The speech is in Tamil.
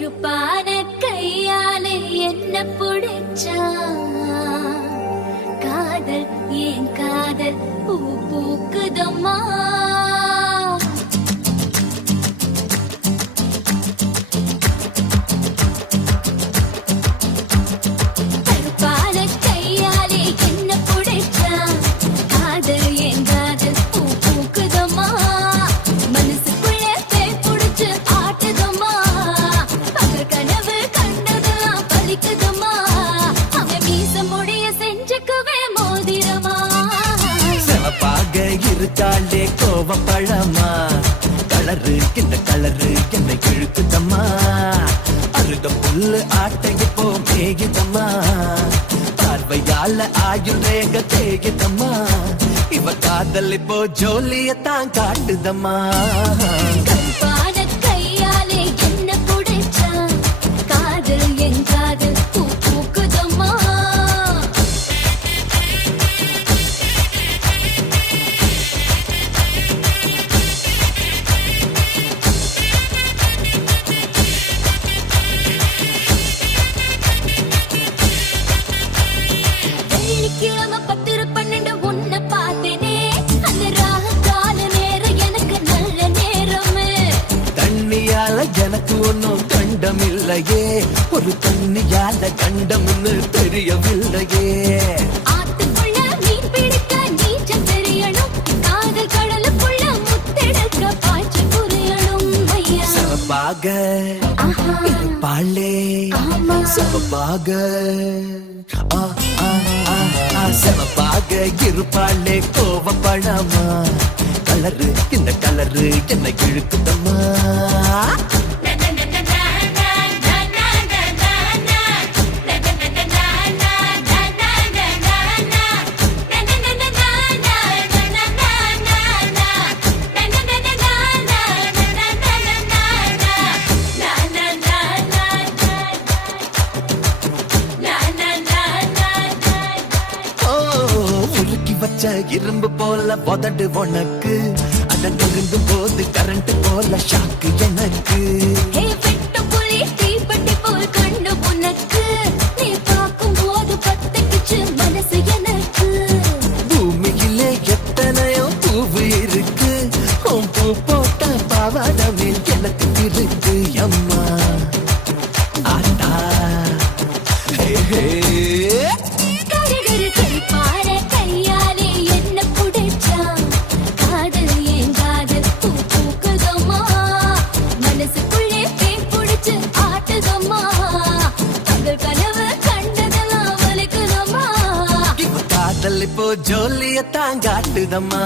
கருப்பான கையாலே என்ன புடிச்சா காதல் ஏன் காதல் பூ பூக்குதம்மா இருக்காண்டே கோவ பழமா கலரு இந்த கலரு என்னை இழுக்குதம்மா அருக புல்லு ஆட்டைய போ மேகிதம்மா பார்வையால ஆயுள் ரேக தேகிதம்மா இவ காதல் இப்போ ஜோலியத்தான் காட்டுதம்மா எனக்கு ஒன்னும் கண்டம் இல்லையே ஒரு தண்ணியால கண்டம்னு தெரியவில்லையே ஆத்துக்குள்ள மீன் பிடிக்க நீச்சல் தெரியணும் காதல் கடலுக்குள்ள முத்தெடுக்க பாய்ச்சி புரியணும் ஐயா சபாக பாலே சபாக சபாக இருப்பாளே கோவ பழமா கலரு இந்த கலரு என்ன இழுக்குதம்மா இரும்பு போல உதடு உனக்கு அத நெருங்கும் போது கரண்ட் போல ஷாக்கு எனக்கு தீப்பட்டி போல் கண்ணு உனக்கு நீ பார்க்கும் போது பத்திக்குச்சு மனசு எனக்கு பூமியிலே எத்தனையோ பூவு இருக்கு உன் பூ போட்ட பாவாடவில் எனக்கு இருக்கு அம்மா ஆட்டா காதல் இப்போ ஜோலியத்தான் காட்டுதம்மா